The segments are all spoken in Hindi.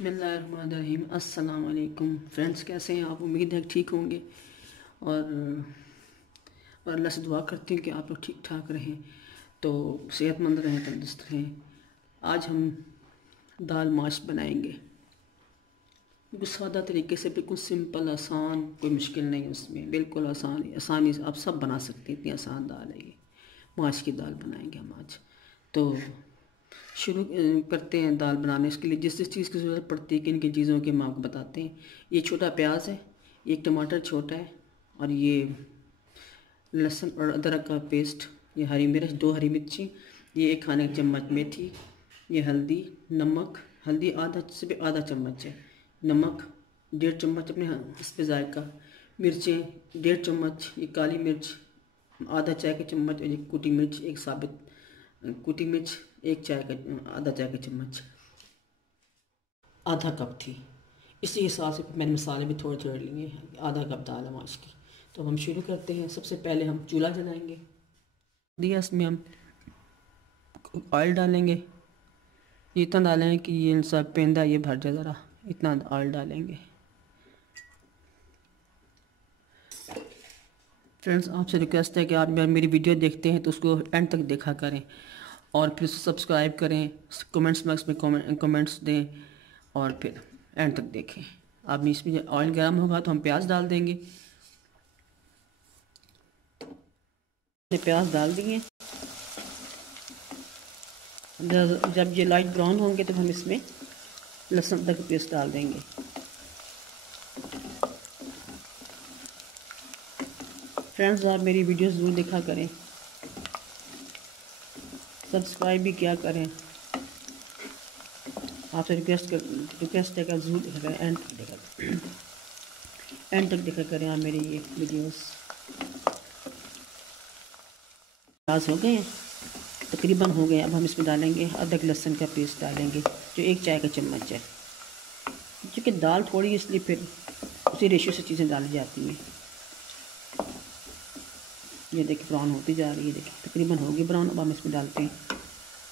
बिस्मिल्लाहिर्रहमानिर्रहीम। अस्सलाम वालेकुम फ्रेंड्स, कैसे हैं आप? उम्मीद है ठीक होंगे और अल्लाह से दुआ करती हूँ कि आप लोग ठीक ठाक रहें, तो सेहतमंद रहें, तंदुरुस्त रहें। आज हम दाल माश बनाएंगे, बिल्कुल सादा तरीके से, बिल्कुल सिंपल आसान, कोई मुश्किल नहीं है उसमें, बिल्कुल आसानी से आप सब बना सकते हैं। इतनी आसान दाल है ये। माश की दाल बनाएंगे हम आज। तो शुरू करते हैं दाल बनाने। इसके लिए जिस जिस चीज़ की ज़रूरत पड़ती है, किन किन चीज़ों के हम आपको बताते हैं। ये छोटा प्याज है, एक टमाटर छोटा है, और ये लहसुन और अदरक का पेस्ट, ये हरी मिर्च, 2 हरी मिर्ची, ये 1 खाने का चम्मच मेथी, ये हल्दी, नमक, हल्दी आधा चम्मच है, नमक 1.5 चम्मच अपने इस पे जायका, मिर्चें 1.5 चम्मच, ये काली मिर्च आधा चाय का चम्मच, और ये कुटी मिर्च, एक साबित कुटी मिर्च, आधा चाय का चम्मच, आधा कप थी। इसी हिसाब से मैंने मसाले भी थोड़े थोड़े लिए, आधा कप दाल है माश की। तो हम शुरू करते हैं। सबसे पहले हम चूल्हा जलाएंगे, दिया इसमें हम ऑयल डालेंगे। ये इतना डालें कि ये सब पेंदा ये भर जाए, ज़रा इतना ऑयल डालेंगे। फ्रेंड्स, आपसे रिक्वेस्ट है कि आप मेरी वीडियो देखते हैं तो उसको एंड तक देखा करें, और फिर सब्सक्राइब करें, कमेंट्स बॉक्स में कमेंट्स दें, और फिर एंड तक देखें। आप इसमें ऑयल गर्म होगा तो हम प्याज डाल देंगे। प्याज डाल दिए। जब ये लाइट ब्राउन होंगे तो हम इसमें लहसुन अदरक का पेस्ट डाल देंगे। फ्रेंड्स, आप मेरी वीडियोस ज़रूर देखा करें, सब्सक्राइब भी किया करें। आपसे रिक्वेस्ट है कि ज़रूर देखा करें, एंड तक देखा करें आप मेरी ये वीडियोस। प्याज हो गए हैं, तकरीबन हो गए। अब हम इसमें डालेंगे अदरक लहसुन का पेस्ट डालेंगे, जो 1 चाय का चम्मच है। क्योंकि दाल थोड़ी, इसलिए फिर उसी रेशियो से चीज़ें डाली जाती हैं। ये देखिए ब्राउन होती जा रही है, देखिए तकरीबन होगी ब्राउन। अब हम इसमें डालते हैं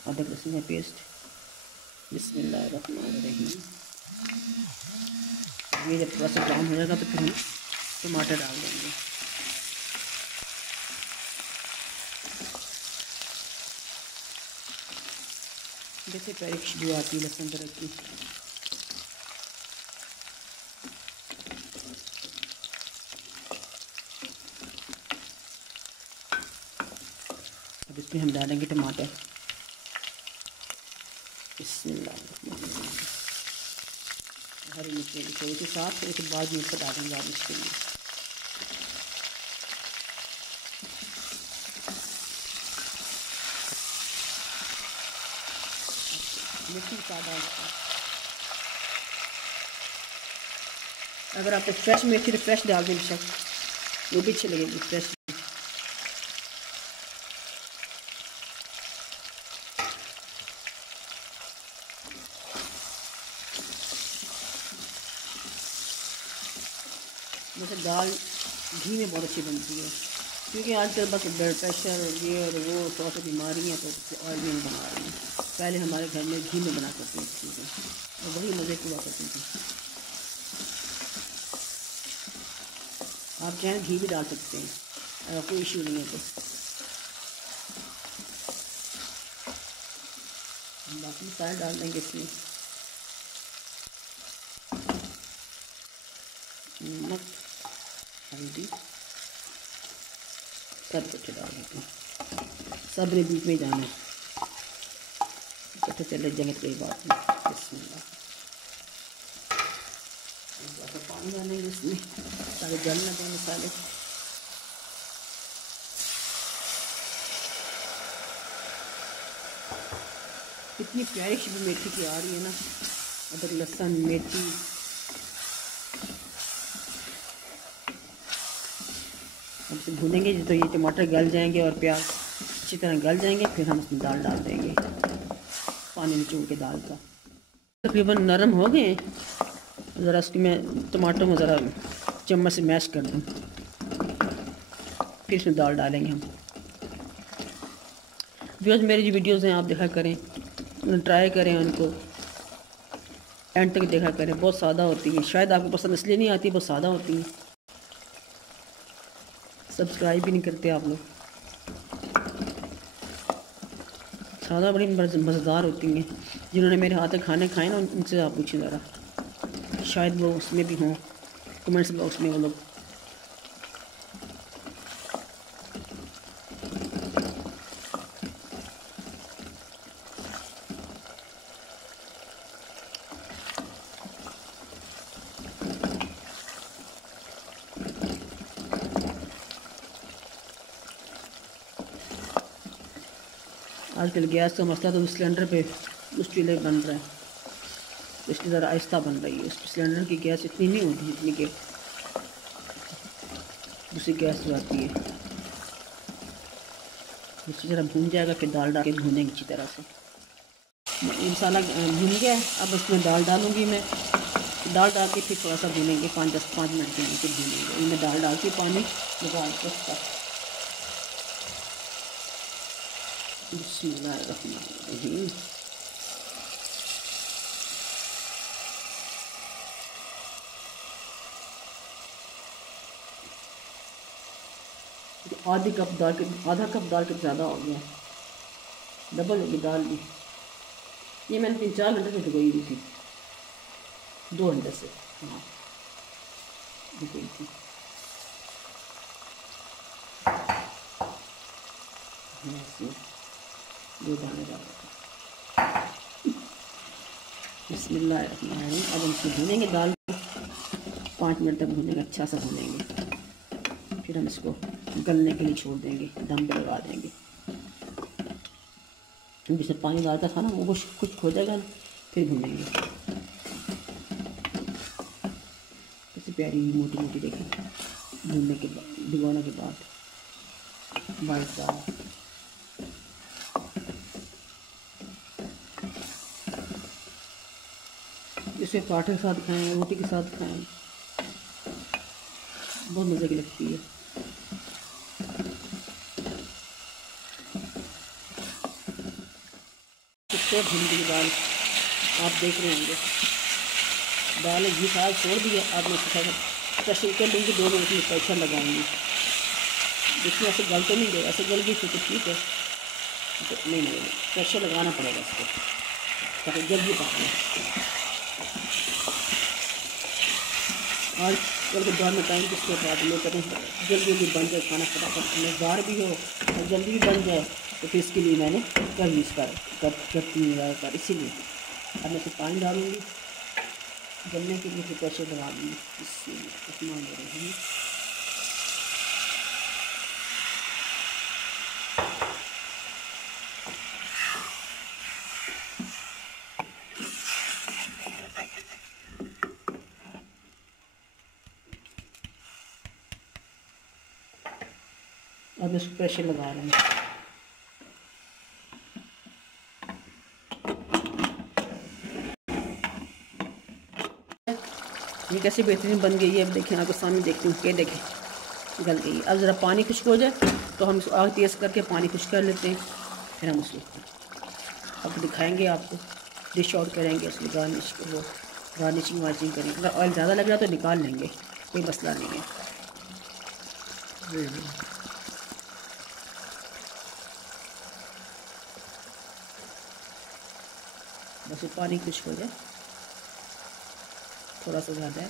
अदरक लहसुन का पेस्ट। बिस्मिल्लाहिर्रहमानिर्रहीम। ये जब थोड़ा सा ब्राउन हो जाएगा तो फिर हम टमाटर डाल देंगे। जैसे प्यारी खुशबू आती है लहसुन अदरक की। अब इसमें हम डालेंगे टमाटर। हरी मिर्ची थोड़ी सी साथ, एक बाद में ऊपर डालेंगे आप इसके लिए। मिर्ची के साथ डाल देते हैं। अगर आपको फ्रेश मिर्ची तो फ्रेश डाल दें, बेशक वो भी अच्छी लगेगी फ्रेश। वैसे दाल घी में बहुत अच्छी बनती है, क्योंकि आजकल बस ब्लड प्रेशर और ये और वो थोड़ा सा बीमारी है, तो ऑयल में बना रही हैं। पहले हमारे घर में घी में बना करती थी चीज़ें, और वही मज़े की हुआ करती थी। आप चाहें घी भी डाल सकते हैं, अगर कोई इशू नहीं है तो। हम बाकी मसाले डाल देंगे इसमें। नमक, हल्दी, सब कुछ डाल देते हैं। सब ने बीच में जाना है, पता चले जगत कोई बात नहीं। बिस्मिल्लाह। पानी डालेंगे इसमें, सारे जल ना जाए मसाले। इतनी प्यारी खुशबू मेथी की आ रही है ना, अदरक लहसुन मेथी। हम इसे भूनेंगे तो ये टमाटर गल जाएंगे और प्याज अच्छी तरह गल जाएंगे। फिर हम इसमें दाल डाल देंगे, पानी निचोड़ के दाल का। तकरीबन नरम हो गए, ज़रा इसकी मैं टमाटर को ज़रा चम्मच से मैश कर दूँ, फिर इसमें दाल डालेंगे हम। व्यूअर्स, मेरी जो वीडियोज़ हैं आप देखा करें, ट्राई करें उनको, एंड तक देखा करें, बहुत सादा होती है। शायद आपको पसंद इसलिए नहीं आती, बहुत सादा होती है। सब्सक्राइब भी नहीं करते आप लोग। सादा बड़ी मज़ेदार होती हैं। जिन्होंने मेरे हाथ से खाने खाए ना, उनसे आप पूछिए ज़रा, शायद वो उसमें भी हों, कमेंट्स बॉक्स में वो लोग। आजकल गैस का मसला तो सिलेंडर पे उस चूल्हे बन रहा है, तो इसलिए ज़रा आहिस्ता बन रही है। उस सिलेंडर की गैस इतनी नहीं होती जितनी कि दूसरी गैस जो आती है। इससे ज़रा भून जाएगा, फिर दाल डाल के भूनेंगे अच्छी तरह से। मसाला भून गया है, अब उसमें दाल डालूँगी मैं। दाल डाल के फिर थोड़ा सा भूनेंगे, 5 मिनट के लिए फिर भूनेंगे। इनमें दाल डाल के पानी निकाल के उसका। बिस्मिल्लाहिर्रहमानिर्रहीम। आधी कप दाल के, आधा कप दाल के ज़्यादा हो गया, डबल होगी दाल भी। ये मैंने 3-4 घंटे से भिगोई हुई थी, 2 घंटे से, हाँ भिगोई थी। दो दाने डाल, बिस्मिल्लाहिर्रहमानिर्रहीम। अब हम इसको भूनेंगे, दाल को 5 मिनट तक भूनेंगे, अच्छा सा भूनेंगे। फिर हम इसको गलने के लिए छोड़ देंगे, दम पे लगा देंगे। जिससे पानी डालता था ना, वो कुछ हो जाएगा, फिर भूनेंगे। कैसे प्यारी मोटी मोटी देखें भूनने के बाद, भिगोने के बाद वाइट दाल। इसे पराठे के साथ खाएं, रोटी के साथ खाएं, बहुत मज़े की लगती है। तो भिंडी की दाल आप देख रहे होंगे, दाल घी साग छोड़ दिया। आप मैं प्रेशर कर लूँगी, 2 मिनट में प्रेशर लगाऊंगी। देखिए ऐसे गल तो नहीं गया, ऐसे गल गई तो ठीक है, तो नहीं प्रेशर लगाना पड़ेगा इसको ताकि जल्दी पकड़े। और कल के दौर में टाइम किसके बाद लोग कहते हैं जल्दी जल्दी बन जाए खाना, फटाफट मज़ेदार भी हो और जल्दी भी बन जाए, तो फिर इसके लिए मैंने कर यूज़ करती हूँ ज़्यादातर। इसीलिए अब मैं फिर पानी डालूँगी गलने के लिए, फिर प्रेशर लगा दूँगी। इसमें दे रही हूँ। अब इसको प्रेशर लगा रहे हैं। ये कैसे बेहतरीन बन गई है, अब देखें, आपको सामने देखती हूँ कि देखें गल गई। अब ज़रा पानी खुश्क हो जाए तो हम इसको आग तेज़ करके पानी खुश्क कर लेते हैं, फिर हम उसको अब दिखाएंगे आपको, डिश आउट करेंगे, उसमें गार्निशिंग वार्निशिंग करेंगे। अगर ऑयल ज़्यादा लग रहा है तो निकाल लेंगे, कोई मसला नहीं है। बस ये पानी खुश्क हो जाए, थोड़ा सा ज़्यादा है।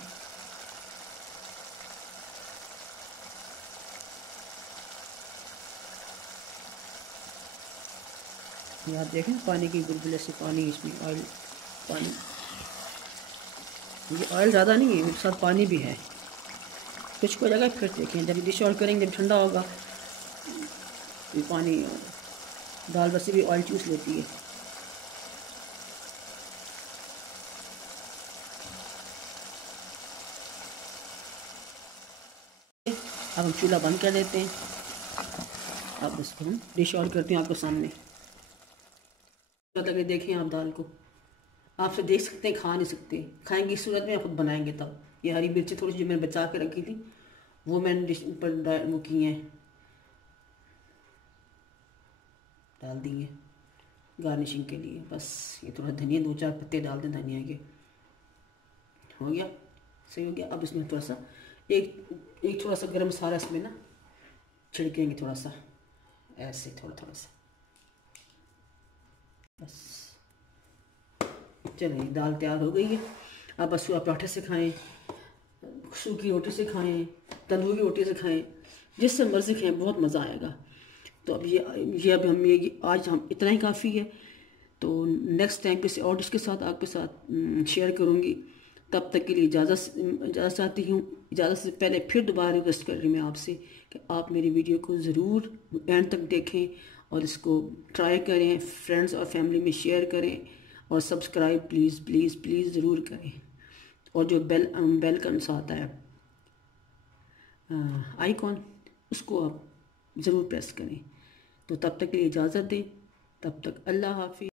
ये आप देखें पानी की बुलबुले से पानी, इसमें ऑयल पानी, ये ऑयल ज़्यादा नहीं है, मेरे साथ पानी भी है। कुछ हो जाएगा फिर देखें, जब डिश आउट करेंगे जब ठंडा होगा, ये पानी दाल वैसे भी ऑयल चूस लेती है। अब हम चूल्हा बंद कर देते हैं। अब इसको हम डिश आउट करते हैं आपको सामने। तक देखें आप दाल को, आपसे देख सकते हैं, खा नहीं सकते, खाएंगे इस सूरत में आप खुद बनाएंगे तब। ये हरी मिर्ची थोड़ी सी जो मैंने बचा के रखी थी, वो मैंने डिश पर वो की हैं, डाल दी हैं गार्निशिंग के लिए। बस ये थोड़ा धनिया, 2-4 पत्ते डाल दें धनिया के, हो गया, सही हो गया। अब इसमें थोड़ा सा एक थोड़ा सा गरम मसाला इसमें ना छिड़केंगे, थोड़ा सा ऐसे, थोड़ा थोड़ा सा, बस। चलिए दाल तैयार हो गई है। अब बस आप पराठे से खाएं, सूखी रोटी से खाएं, तंदूरी रोटी से खाएं, जिससे मर्ज़ी खाएं, बहुत मज़ा आएगा। तो अब ये अब हम ये आज हम इतना ही काफ़ी है। तो नेक्स्ट टाइम किसी और डिश के साथ आपके साथ शेयर करूँगी। तब तक के लिए इजाज़त चाहती हूँ। इजाज़त से पहले फिर दोबारा रिक्वेस्ट कर रही हूँ मैं आपसे कि आप मेरी वीडियो को ज़रूर एंड तक देखें और इसको ट्राई करें, फ्रेंड्स और फैमिली में शेयर करें और सब्सक्राइब प्लीज़ प्लीज़ प्लीज़ ज़रूर करें। और जो बेल का अनुसार आता है आइकॉन, उसको आप ज़रूर प्रेस करें। तो तब तक के लिए इजाज़त दें, तब तक अल्लाह हाफिज़।